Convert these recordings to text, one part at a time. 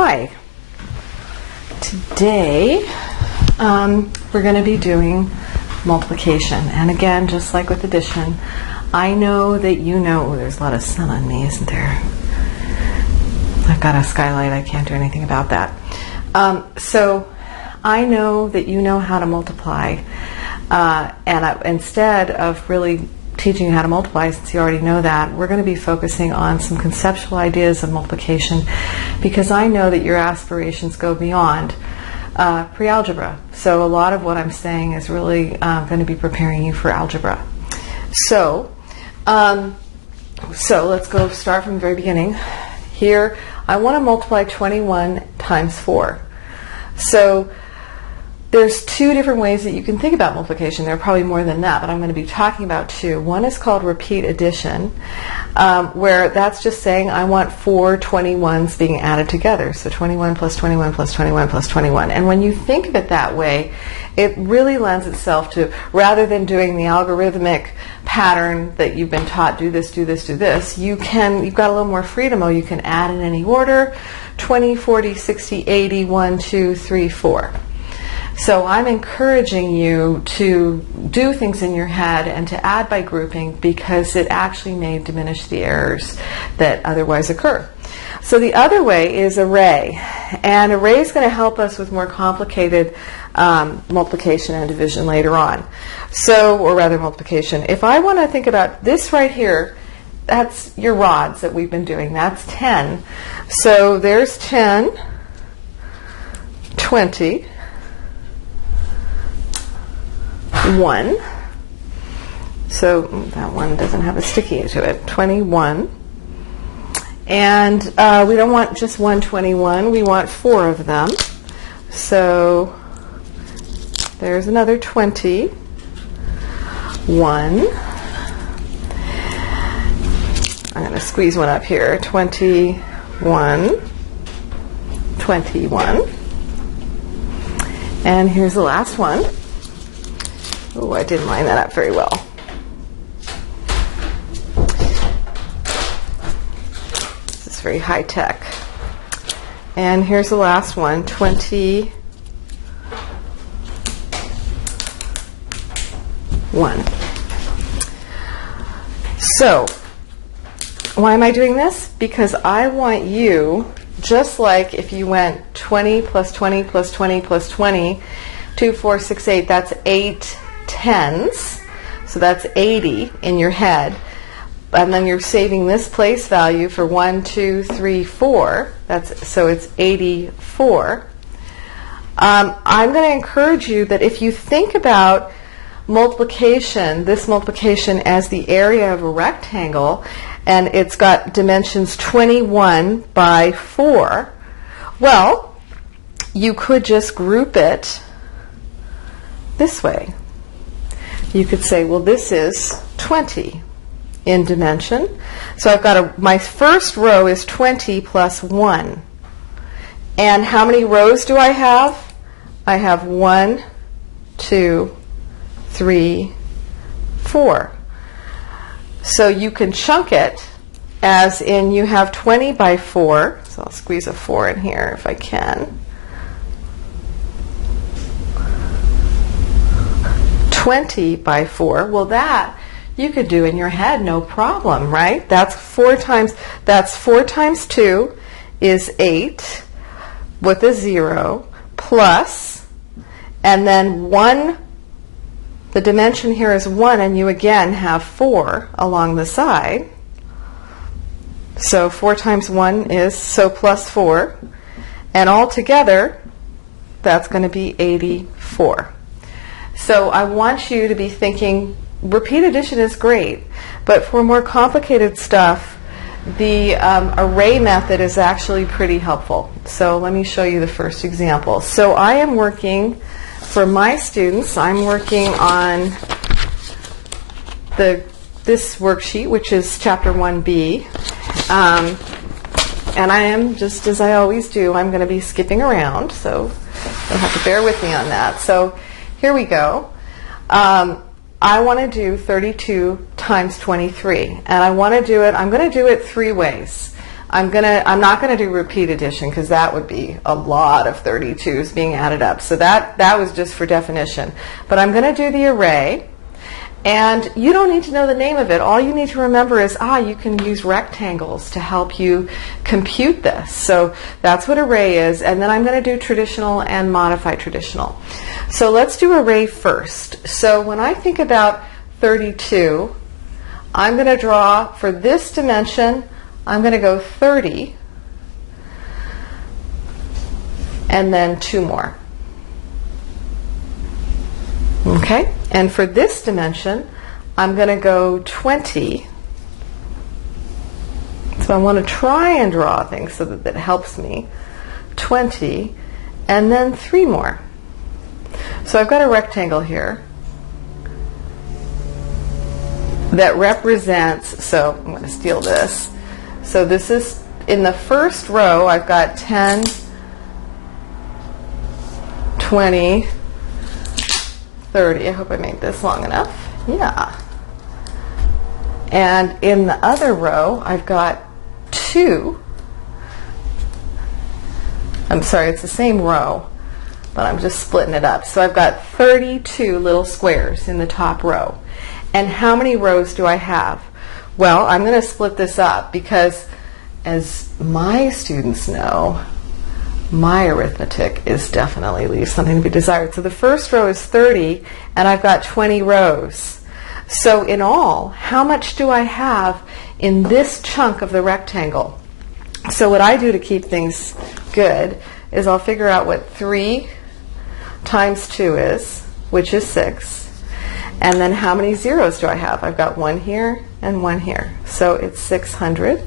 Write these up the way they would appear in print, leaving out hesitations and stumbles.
Hi. Today we're going to be doing multiplication. And again, just like with addition, I know that you know, there's a lot of sun on me, isn't there? I've got a skylight, I can't do anything about that. So I know that you know how to multiply, and instead of really teaching you how to multiply, since you already know that, we're going to be focusing on some conceptual ideas of multiplication, because I know that your aspirations go beyond pre-algebra. So a lot of what I'm saying is really going to be preparing you for algebra. So let's go start from the very beginning. Here, I want to multiply 21 times 4. So there's two different ways that you can think about multiplication. There are probably more than that, but I'm going to be talking about two. One is called repeat addition, where that's just saying I want 4 21s being added together. So 21 plus 21 plus 21 plus 21. And when you think of it that way, it really lends itself to, rather than doing the algorithmic pattern that you've been taught, do this, do this, do this, you've got a little more freedom, or you can add in any order, 20, 40, 60, 80, 1, 2, 3, 4. So I'm encouraging you to do things in your head and to add by grouping, because it actually may diminish the errors that otherwise occur. So the other way is array. And array is going to help us with more complicated multiplication and division later on. So, or rather multiplication. If I want to think about this right here, that's your rods that we've been doing. That's 10. So there's 10, 20, 1. So that one doesn't have a sticky to it. 21. And we don't want just 121. We want 4 of them. So there's another 20. 1. I'm going to squeeze one up here. 21. 21. And here's the last one. Oh, I didn't line that up very well. This is very high tech. And here's the last one, 21. So, why am I doing this? Because I want you, just like if you went 20 plus 20 plus 20 plus 20, 2, 4, 6, 8, that's 8 tens, so that's 80 in your head, and then you're saving this place value for 1, 2, 3, 4. So it's 84. I'm going to encourage you that if you think about multiplication, this multiplication as the area of a rectangle, and it's got dimensions 21 by 4, well, you could just group it this way. You could say, well, this is 20 in dimension. So I've got my first row is 20 plus 1. And how many rows do I have? I have 1, 2, 3, 4. So you can chunk it as in you have 20 by 4. So I'll squeeze a 4 in here if I can. 20 by 4. Well, that you could do in your head, no problem, right? That's 4 times 2 is 8 with a 0 plus, and then 1, the dimension here is 1, and you again have 4 along the side. So 4 times 1 is, so plus 4. And altogether, that's going to be 84. So I want you to be thinking, repeat addition is great, but for more complicated stuff, the array method is actually pretty helpful. So let me show you the first example. So I am working, for my students, I'm working on this worksheet, which is Chapter 1B. And I am, just as I always do, I'm going to be skipping around, so you'll have to bear with me on that. So here we go. I want to do 32 times 23, and I want to do it, I'm going to do it 3 ways. I'm not gonna do repeat addition because that would be a lot of 32s being added up. So that was just for definition. But I'm gonna do the array, and you don't need to know the name of it. All you need to remember is, you can use rectangles to help you compute this. So that's what array is, and then I'm gonna do traditional and modify traditional. So let's do array first. So when I think about 32, I'm going to draw for this dimension, I'm going to go 30 and then 2 more. Okay? And for this dimension, I'm going to go 20. So I want to try and draw things so that helps me. 20 and then 3 more. So I've got a rectangle here that represents, so I'm going to steal this. So this is, in the first row, I've got 10, 20, 30. I hope I made this long enough. Yeah. And in the other row, I've got 2. I'm sorry, it's the same row, but I'm just splitting it up. So I've got 32 little squares in the top row. And how many rows do I have? Well, I'm going to split this up because, as my students know, my arithmetic is definitely leaves something to be desired. So the first row is 30, and I've got 20 rows. So in all, how much do I have in this chunk of the rectangle? So what I do to keep things good is I'll figure out what 3 times 2 is, which is 6. And then how many zeros do I have? I've got 1 here and 1 here. So it's 600.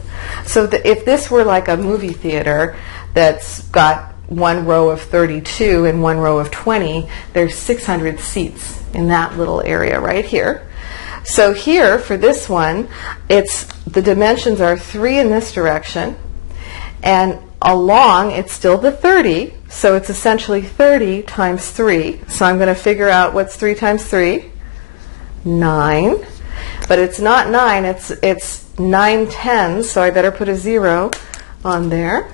So if this were like a movie theater that's got 1 row of 32 and 1 row of 20, there's 600 seats in that little area right here. So here, for this one, the dimensions are 3 in this direction, and along it's still the 30, so it's essentially 30 times 3. So I'm going to figure out what's 3 times 3. 9, but it's not 9, it's 9 tens, so I better put a 0 on there.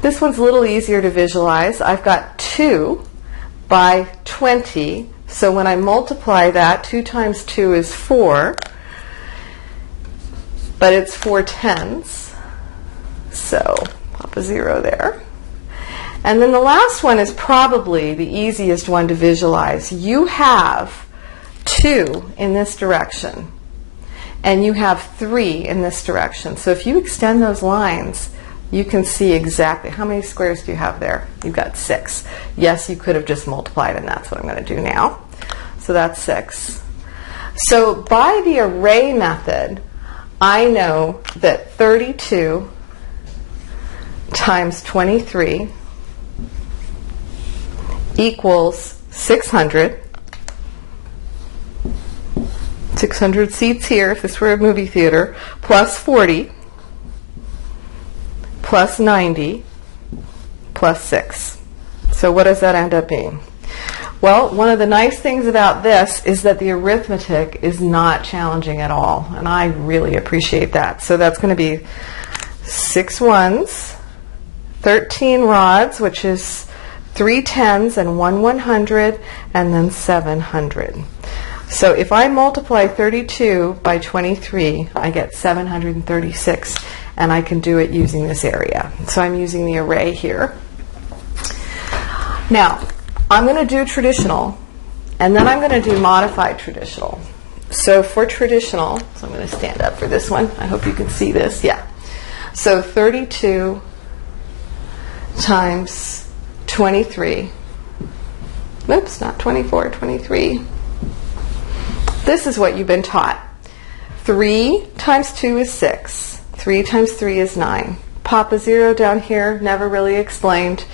This one's a little easier to visualize. I've got 2 by 20, so when I multiply that, 2 times 2 is 4, but it's 4 tens, so pop a 0 there. And then the last one is probably the easiest one to visualize. You have 2 in this direction, and you have 3 in this direction. So if you extend those lines, you can see exactly how many squares do you have there. You've got 6. Yes, you could have just multiplied, and that's what I'm going to do now. So that's 6. So by the array method, I know that 32 times 23 equals 600. 600 seats here, if this were a movie theater, plus 40, plus 90, plus 6. So what does that end up being? Well, one of the nice things about this is that the arithmetic is not challenging at all, and I really appreciate that. So that's going to be 6 ones, 13 rods, which is 3 tens and 1 100, and then 700. So if I multiply 32 by 23, I get 736, and I can do it using this area. So I'm using the array here. Now, I'm going to do traditional, and then I'm going to do modified traditional. So for traditional, so I'm going to stand up for this one. I hope you can see this. Yeah. So 32 times 23. Oops, not 24, 23. This is what you've been taught. 3 times 2 is 6. 3 times 3 is 9. Pop a 0 down here, never really explained.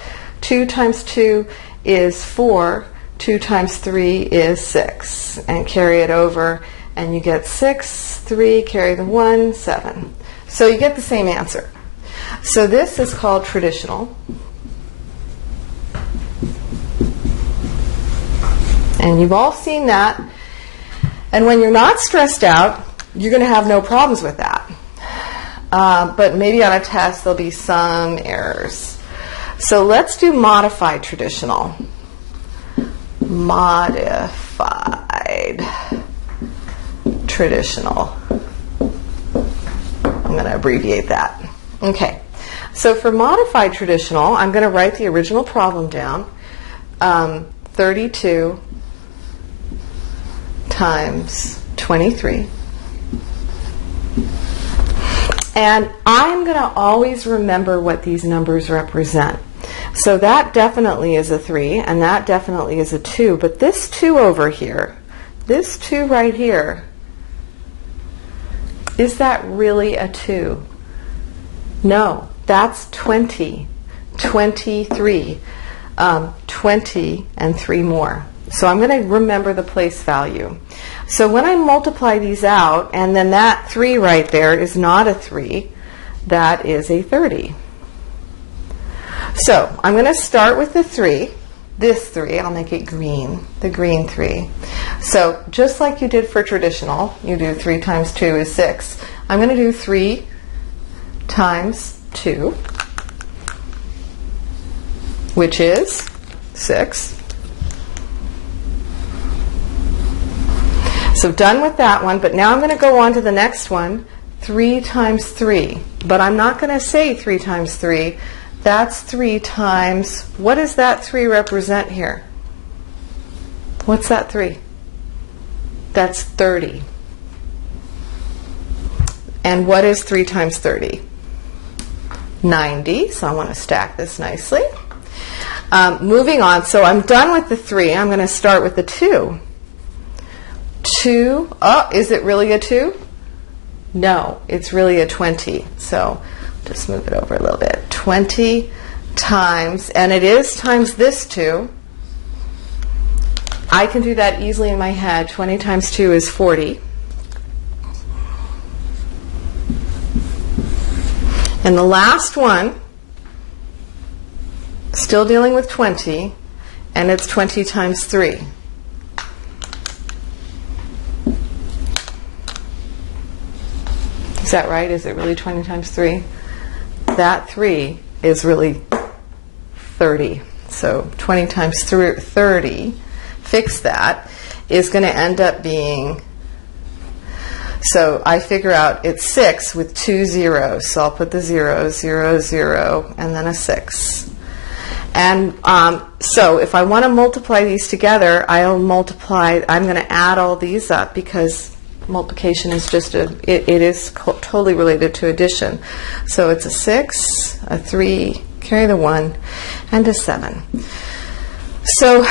2 times 2 is 4. 2 times 3 is 6. And carry it over, and you get 6, 3, carry the 1, 7. So you get the same answer. So this is called traditional. And you've all seen that. And when you're not stressed out, you're going to have no problems with that. but maybe on a test there'll be some errors. So let's do modified traditional. Modified traditional. I'm going to abbreviate that. Okay. So for modified traditional, I'm going to write the original problem down. 32 times 23. And I'm going to always remember what these numbers represent. So that definitely is a 3, and that definitely is a 2. But this 2 over here, this 2 right here, is that really a 2? No, that's 20, 23, 20, and 3 more. So I'm going to remember the place value. So when I multiply these out, and then that 3 right there is not a 3, that is a 30. So I'm going to start with the 3, this 3, I'll make it green, the green 3. So just like you did for traditional, you do 3 times 2 is 6. I'm going to do 3 times 2, which is 6. So done with that one, but now I'm going to go on to the next one, 3 times 3. But I'm not going to say 3 times 3. That's 3 times, what does that 3 represent here? What's that 3? That's 30. And what is 3 times 30? 90. So I want to stack this nicely. Moving on, so I'm done with the 3. I'm going to start with the 2. 2, oh, is it really a 2? No, it's really a 20. So just move it over a little bit. 20 times, and it is times this 2. I can do that easily in my head. 20 times 2 is 40. And the last one, still dealing with 20, and it's 20 times 3. Is that right? Is it really 20 times 3? That 3 is really 30. So 20 times 30, fix that, is going to end up being, so I figure out it's 6 with 2 zeros. So I'll put the 0, 0, 0, and then a 6. And so if I want to multiply these together, I'm going to add all these up because multiplication is just it is totally related to addition. So it's a 6, a 3, carry the 1, and a 7. So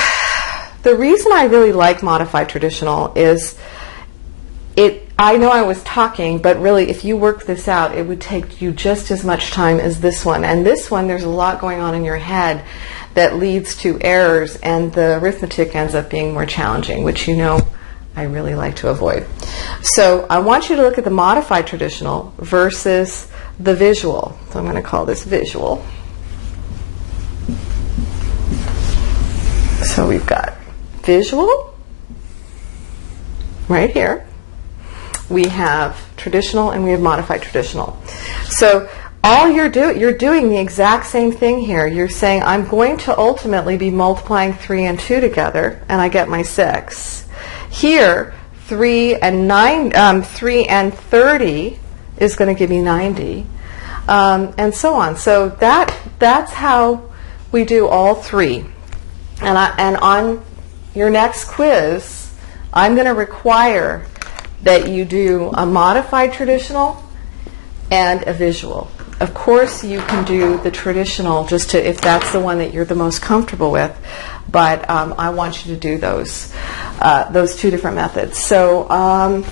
the reason I really like modified traditional is I know I was talking, but really if you work this out, it would take you just as much time as this one. And this one, there's a lot going on in your head that leads to errors, and the arithmetic ends up being more challenging, which you know I really like to avoid. So I want you to look at the modified traditional versus the visual. So I'm going to call this visual. So we've got visual right here. We have traditional and we have modified traditional. So all you're doing the exact same thing here. You're saying I'm going to ultimately be multiplying 3 and 2 together, and I get my 6. Here, 3 and 30 is going to give me 90, and so on. So that's how we do all 3. And on your next quiz, I'm going to require that you do a modified traditional and a visual. Of course, you can do the traditional just to, if that's the one that you're the most comfortable with, but I want you to do those 2 different methods. So